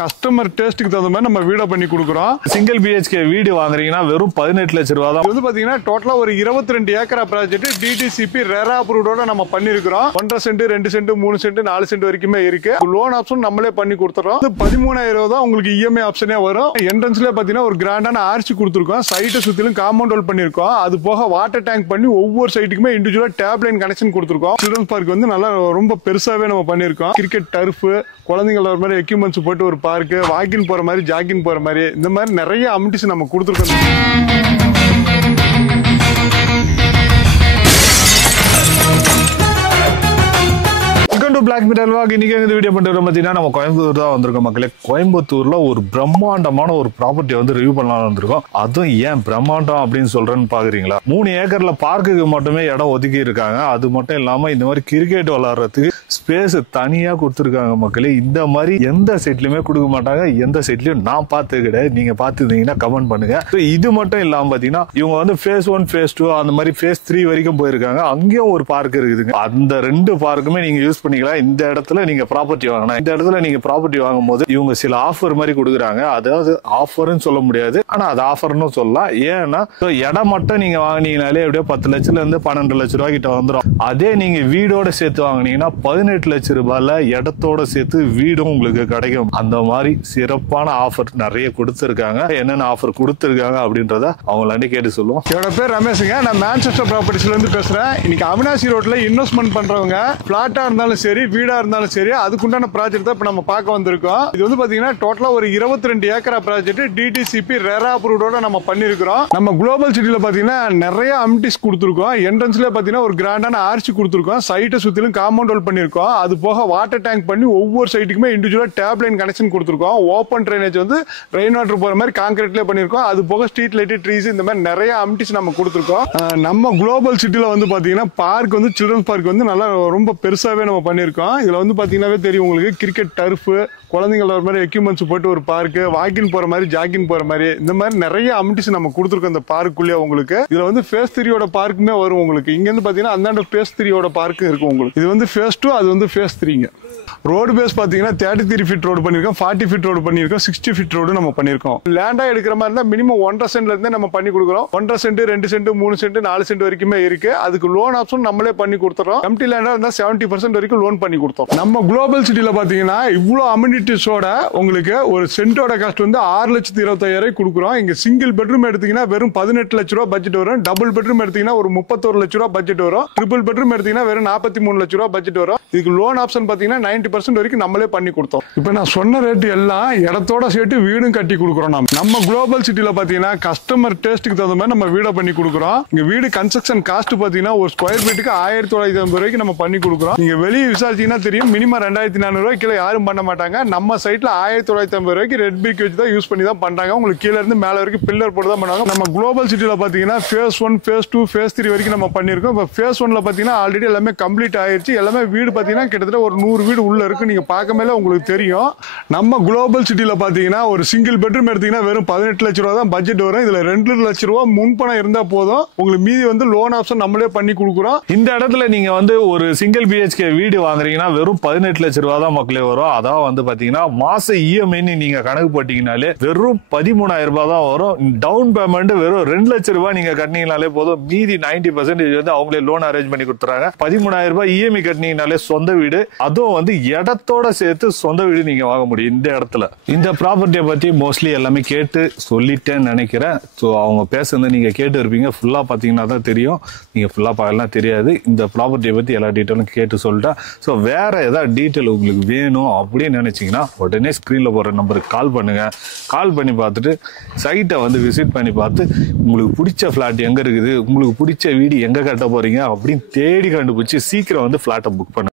Customer டேஸ்ட்டுக்கு தகுந்த மாதிரி நம்ம வீடை பண்ணி கொடுக்குறோம். சிங்கிள் பிஹெச்கே வீடு வாங்குறீங்கன்னா வெறும் 18 லட்சம் ரூபா தான். இது வந்து பாத்தீங்கன்னா டோட்டலா ஒரு 22 ஏக்கரா ப்ராஜெக்ட் டிடிசிபி ரெரா அப்ரூவ்டோட நம்ம பண்ணிருக்கிறோம். 1.5 சென்ட் 2 சென்ட் 3 சென்ட் 4 சென்ட் வரைக்குமே இருக்கு. லோன் ஆப்ஷன் நம்மளே பண்ணி கொடுத்துறோம். 13,000 தான் உங்களுக்கு இஎம்ஐ ஆப்ஷனே வரும். என்ட்ரன்ஸ்ல பாத்தீங்கன்னா ஒரு கிராண்டான ஆர்ச்சி கொடுத்துருக்கோம். சைட்டை சுத்திலும் காம்பவுண்ட் வால் பண்ணிருக்கோம். அது போக வாட்டர் டேங்க் பண்ணி ஒவ்வொரு சைட்டுக்குமே இண்டிவிஜுவலா டேப் லைன் கனெக்ஷன் கொடுத்துருக்கோம். சில்ட்ரன்ஸ் பார்க் வந்து நல்லா ரொம்ப பெருசாவே நம்ம பண்ணிருக்கோம். கிரிக்கெட் டர்ஃப், குழந்தைங்கள ஒரு மாதிரி எக்யூப்மெண்ட்ஸ் போட்டு ஒரு பார்க், வாக்கிங் போற மாதிரி, ஜாக்கிங் போற மாதிரி, இந்த மாதிரி நிறைய அமிட்டிஸ் நம்ம கொடுத்துருக்கோம். பிளாக் மீட்டர் வாக் இன்னைக்கு இந்த வீடியோ பண்றது பார்த்தீங்கன்னா நம்ம கோயம்புத்தூர் தான் வந்திருக்கோம் மக்களே. கோயம்புத்தூர்ல ஒரு பிரம்மாண்டமான ஒரு ப்ராப்பர்ட்டி வந்து ரிவ்யூ பண்ணலாம் வந்திருக்கோம். அதுவும் ஏன் பிரம்மாண்டம் அப்படின்னு சொல்றேன்னு பாக்குறீங்களா? 3 ஏக்கர்ல பார்க்குக்கு மட்டுமே இடம் ஒதுக்கி இருக்காங்க. அது மட்டும் இல்லாம இந்த மாதிரி கிரிக்கெட் விளையாடுறதுக்கு ஸ்பேஸ் தனியா கொடுத்துருக்காங்க மக்களே. இந்த மாதிரி எந்த சைட்லயுமே கொடுக்க மாட்டாங்க. எந்த சைட்லயும் நான் பார்த்தது கிடையாது. நீங்க பார்த்துருந்தீங்கன்னா கமெண்ட் பண்ணுங்க. இது மட்டும் இல்லாம பாத்தீங்கன்னா இவங்க வந்து ஃபேஸ் 1 ஃபேஸ் 2 அந்த மாதிரி ஃபேஸ் 3 வரைக்கும் போயிருக்காங்க. அங்கேயும் ஒரு பார்க் இருக்குதுங்க. அந்த 2 பார்க்குமே நீங்க யூஸ் பண்ணிக்கலாம். இந்த இடத்துல நீங்க ப்ராப்பர்ட்டி வாங்கணும். இந்த இடத்துல நீங்க ப்ராப்பர்ட்டி வாங்கும் போது இவங்க சில ஆஃபர் மாதிரி கொடுக்குறாங்க. அதாவது ஆஃபர்னு சொல்ல முடியாது, ஆனா அது ஆஃபர்னு சொல்லலாம். ஏன்னா இடம் மட்டும் நீங்க வாங்கினீங்கனாலே எப்படியோ 10 லட்சத்துல இருந்து 12 லட்சம் ரூபாய் கிட்ட வந்துடும். அதே நீங்க வீடோட சேர்த்து வாங்கினீங்கன்னா 18 லட்சம் ரூபாயில இடத்தோட சேர்த்து வீடும் உங்களுக்கு கிடைக்கும். அந்த மாதிரி சிறப்பான ஆஃபர் நிறைய கொடுத்துருக்காங்க. என்னென்ன ஆஃபர் கொடுத்துருக்காங்க அப்படின்றத அவங்களாண்டி கேட்டு சொல்லுவோம். என்னோட பேர் ரமேஷுங்க. நான் மான்செஸ்டர் ப்ராப்பர்ட்டிஸ்ல இருந்து பேசுறேன். இன்னைக்கு அவினாசி ரோட்ல இன்வெஸ்ட்மெண்ட் பண்றவங்க பிளாட்டா இருந்தாலும் சரி, வீடா இருந்தாலும் சரி, அதுக்குண்டான ப்ராஜெக்ட் தான் இப்ப நம்ம பார்க்க வந்திருக்கோம். இது வந்து பாத்தீங்கன்னா டோட்டலா ஒரு 22 ஏக்கரா ப்ராஜெக்ட் டிடிசிபி ரெரா அப்ரூவ்டோட நம்ம பண்ணிருக்கிறோம். நம்ம குளோபல் சிட்டில பாத்தீங்கன்னா நிறைய அமிட்டிஸ் கொடுத்துருக்கோம். என்ட்ரன்ஸ்ல பாத்தீங்கன்னா ஒரு கிராண்டான ஆர்ச்சி கொடுத்துருக்கோம். சைட்டை சுத்திலும் காம்பவுண்ட் வால் பண்ணிருக்கோம். அது போக வாட்டர் டேங்க் பண்ணி ஒவ்வொரு சைட்டுக்குமே இண்டிவிஜுவலா டேப் லைன் கனெக்ஷன் கொடுத்துருக்கோம். ஓப்பன் ட்ரைனேஜ் வந்து ரெயின் வாட்டர் போற மாதிரி கான்கிரீட்ல பண்ணிருக்கோம். அது போக ஸ்ட்ரீட் லைட், ட்ரீஸ், இந்த மாதிரி நிறைய அமிட்டிஸ் நம்ம கொடுத்துருக்கோம். நம்ம குளோபல் சிட்டில வந்து பாத்தீங்கன்னா பார்க் வந்து சில்ட்ரன்ஸ் பார்க் வந்து நல்லா ரொம்ப பெருசாவே நம்ம பண்ணிருக்கோம். இதுல வந்து பாத்தீங்கன்னாவே தெரியும் உங்களுக்கு, கிரிக்கெட் டர்ஃப், குழந்தைங்கள ஒரு மாதிரி எக்யூப்மெண்ட்ஸ் போட்டு ஒரு பார்க், வாக்கிங் போற மாதிரி, ஜாக்கிங் போற மாதிரி, இந்த மாதிரி நிறைய அமிட்டிஸ் நம்ம கொடுத்துருக்கோம் இந்த பார்க்குள்ளே உங்களுக்கு. இதுல வந்து ஃபேஸ் 3யோட பார்க்குமே வரும் உங்களுக்கு. இங்க இருந்து பாத்தீங்கன்னா அந்தாண்ட ஃபேஸ் 3யோட பார்க்கு இருக்கு உங்களுக்கு. இது வந்து ஃபேஸ் 2, அது வந்து ஃபேஸ் 3ங்க. ரோடு பேஸ் பாத்தீங்கன்னா 33 ஃபீட் ரோடு பண்ணிருக்கோம், 40 ஃபீட் ரோடு பண்ணிருக்கோம், 60 ஃபீட் ரோடு நம்ம பண்ணிருக்கோம். லேண்டா எடுக்கிற மாதிரி இருந்தா மினிமம் 1.5 சென்ட்ல இருந்தே நம்ம பண்ணி கொடுக்குறோம். 1.5 சென்ட் 2 சென்ட் 3 சென்ட் 4 சென்ட் வரைக்குமே இருக்கு. அதுக்கு லோன் ஆப்ஷன் நம்மளே பண்ணி கொடுத்துறோம். எம்டி லேண்டா இருந்தா 70% வரைக்கும் லோன் பண்ணி கொடுத்தோம். நம்ம குளோபல் சிட்டில பாத்தீங்கன்னா இவ்வளவு அமினிட்டிஸோட உங்களுக்கு ஒரு சென்டோட காஸ்ட் வந்து 6,25,000 கொடுக்குறோம். இங்க சிங்கிள் பெட்ரூம் எடுத்தீங்கன்னா வெறும் 18 லட்ச ரூபாய் பட்ஜெட் வரும். டபுள் பெட்ரூம் எடுத்தீங்கன்னா ஒரு 31 லட்ச ரூபாய் பட்ஜெட் வரும். ட்ரிபிள் பெட்ரூம் எடுத்தீங்கன்னா வெறும் 43 லட்ச ரூபாய் பட்ஜெட் வரும். இதுக்கு லோன் ஆப்ஷன் பாத்தீங்கன்னா 90% வரைக்கும் நம்மளே பண்ணி கொடுத்தோம். இப்ப நான் சொன்ன ரேட் எல்லாம் இடத்தோட சேர்த்து வீடும் கட்டி கொடுக்குறோம். நம்ம குளோபல் சிட்டில பாத்தீங்கன்னா கஸ்டமர் டேஸ்ட்டுக்கு தகுந்த மாதிரி நம்ம வீடை பண்ணி கொடுக்குறோம். இங்க வீடு கன்ஸ்ட்ரக்ஷன் காஸ்ட் பாத்தீங்கன்னா ஒரு ஸ்கொயர் ஃபீட்டுக்கு 1950 ரூபாய்க்கு நம்ம பண்ணி கொடுக்குறோம். நீங்க வெளியே விசாரிச்சீங்கன்னா தெரியும், மினிமம் 2,400 ரூபாய் கீழே யாரும் பண்ண மாட்டாங்க. நம்ம சைட்ல 1950 ரூபாய்க்கு ரெட் பிக் வச்சு தான் யூஸ் பண்ணி தான் பண்றாங்க. உங்களுக்கு கீழே இருந்து மேல வரைக்கும் பில்லர் போட்டு தான் பண்ணுவாங்க. நம்ம குளோபல் சிட்டில பாத்தீங்கன்னா ஃபேஸ் 1, ஃபேஸ் 2, ஃபேஸ் 3 வரைக்கும் நம்ம பண்ணிருக்கோம். இப்போ ஃபேஸ் 1ல பாத்தீங்கன்னா ஆல்ரெடி எல்லாமே கம்ப்ளீட் ஆயிருச்சு. எல்லாமே வீடு பாத்தீங்கன்னா கிட்டத்தட்ட ஒரு 100 வீடு உள்ள இருக்கு. நீங்க பார்க்க மேல உங்களுக்கு தெரியும். நம்ம குளோபல் சிட்டில பாத்தீங்கன்னா ஒரு சிங்கிள் பெட்ரூம் எடுத்தீங்கன்னா வெறும் 18 லட்ச ரூபாய் தான் பட்ஜெட் வரும். இதுல 2 லட்ச ரூபாய் முன்பணம் இருந்தா போதும். உங்களுக்கு மீதி வந்து லோன் ஆப்ஷன் நம்மளே பண்ணி கொடுக்குறோம். இந்த இடத்துல நீங்க வந்து ஒரு சிங்கிள் பிஹெச்கே வீடு வாங்குறீங்கன்னா வெறும் 18 லட்ச ரூபாய் தான் மக்களே வரும். அதான் வந்து பாத்தீங்கன்னா மாச இஎம்ஐ நீங்க கணக்கு போட்டீங்கனாலே வெறும் 13,000 ரூபாய் தான் வரும். டவுன் பேமெண்ட் வெறும் 2 லட்ச ரூபாய் நீங்க கட்டினீங்கனாலே போதும். மீதி 90% வந்து அவங்களே லோன் அரேஞ்ச் பண்ணி கொடுத்துறாங்க. 13,000 ரூபாய் இஎம்ஐ கட்டினீங்கனாலே சொந்த வீடு, அதுவும் வந்து இடத்தோட சேர்த்து சொந்த வீடு நீங்க வாங்க முடியும் இந்த இடத்துல. இந்த ப்ராப்பர்ட்டியை பத்தி மோஸ்ட்லி எல்லாமே கேட்டு சொல்லிட்டேன்னு நினைக்கிறேன். ஸோ அவங்க பேசுறது நீங்க கேட்டு இருப்பீங்க. ஃபுல்லா பாத்தீங்கன்னா தான் தெரியும், நீங்க ஃபுல்லா பார்க்கலாம் தெரியாது. இந்த ப்ராப்பர்ட்டியை பத்தி எல்லா டீட்டெயிலும் கேட்டு சொல்லிட்டேன். ஸோ வேற ஏதாவது டீட்டெயில் உங்களுக்கு வேணும் அப்படின்னு நினைச்சீங்கன்னா உடனே ஸ்கிரீன்ல போற நம்பருக்கு கால் பண்ணுங்க. கால் பண்ணி பார்த்துட்டு சைட்டை வந்து விசிட் பண்ணி பார்த்து உங்களுக்கு பிடிச்ச பிளாட் எங்க இருக்குது, உங்களுக்கு பிடிச்ச வீடு எங்க கட்ட போறீங்க அப்படின்னு தேடி கண்டுபிடிச்சு சீக்கிரம் வந்து பிளாட்டை புக் பண்ணுங்க.